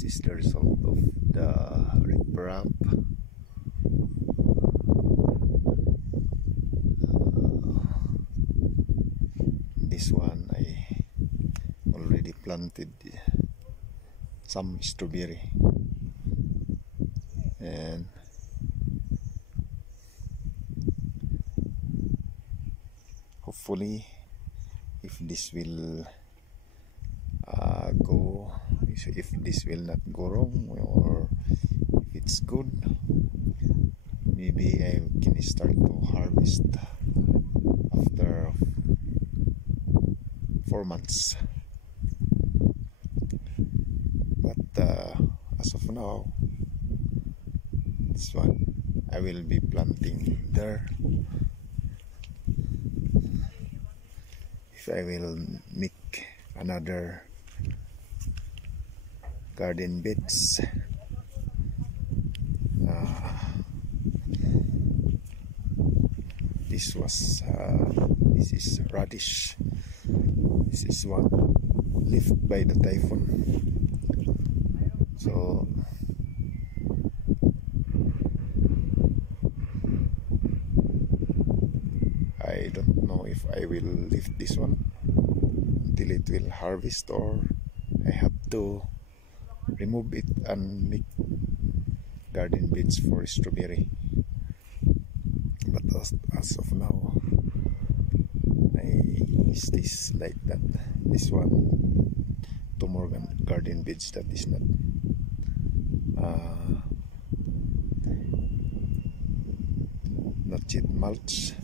This is the result of the rip-wrap. This one I already planted some strawberry, and hopefully if this will go, if this will not go wrong, or if it's good, maybe I can start to harvest after 4 months. But as of now, this one I will be planting there. If I will make another garden beds, this is radish. This is one left by the typhoon, so I don't know if I will leave this one until it will harvest, or I have to remove it and make garden beds for strawberry. But as of now, I stays like that. This one, 2 more garden beds that is not yet mulch.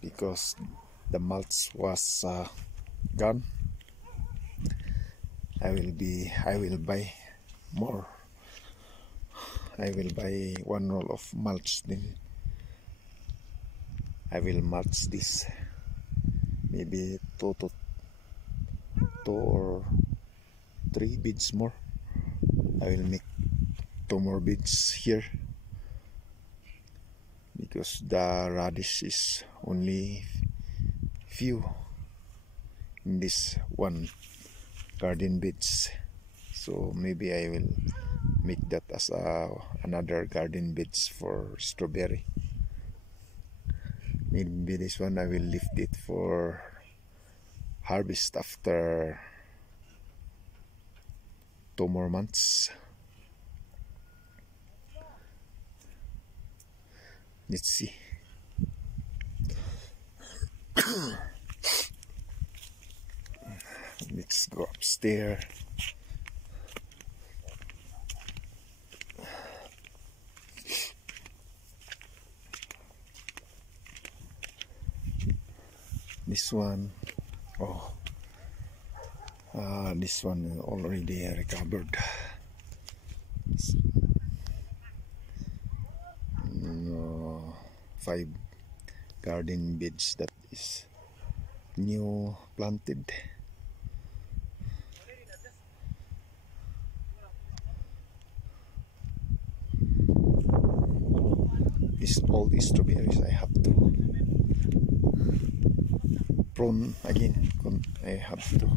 Because the mulch was gone, I will buy more. I will buy 1 roll of mulch, then I will mulch this, maybe 2 or 3 beds more. I will make 2 more beds here, because the radish is only few in this one garden beds, so maybe I will make that as another garden beds for strawberry. Maybe this one I will leave it for harvest after 2 more months. Let's see. Let's go upstairs. This one, oh, this one already recovered. 5 garden beds that is new planted. All these strawberries I have to prune again. I have to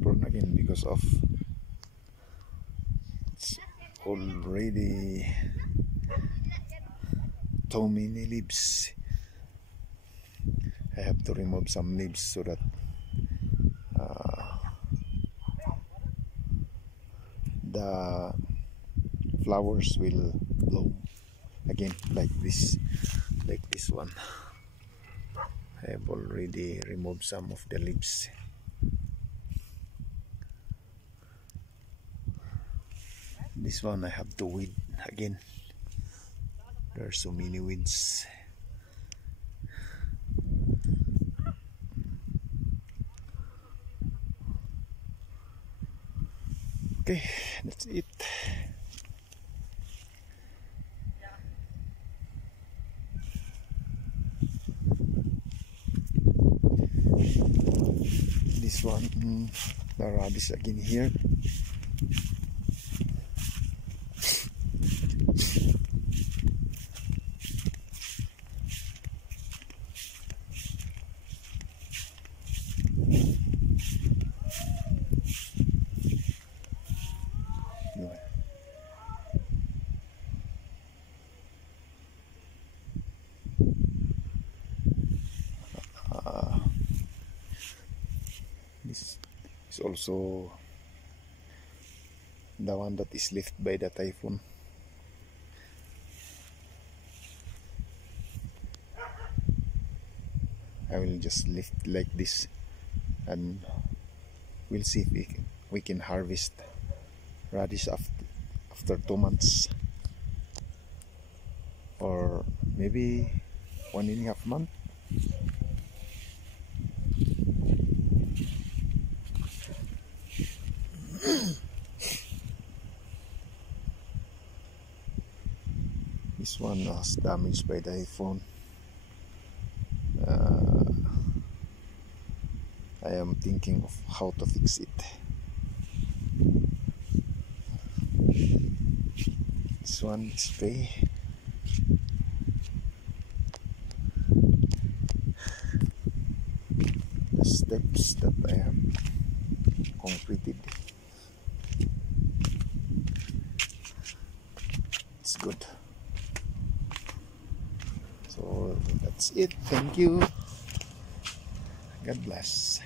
prune again because of it's already too many leaves. I have to remove some leaves so that the flowers will bloom again, like this one. I have already removed some of the leaves. This one I have to weed again. There are so many weeds. Okay, that's it. This one, the radish again here. also the one that is left by the typhoon. I will just lift like this and we'll see if we can harvest radish after 2 months or maybe 1.5 months. This one was damaged by the typhoon. I am thinking of how to fix it. This one is okay. The steps that I have completed, it's good. So that's it. Thank you. God bless.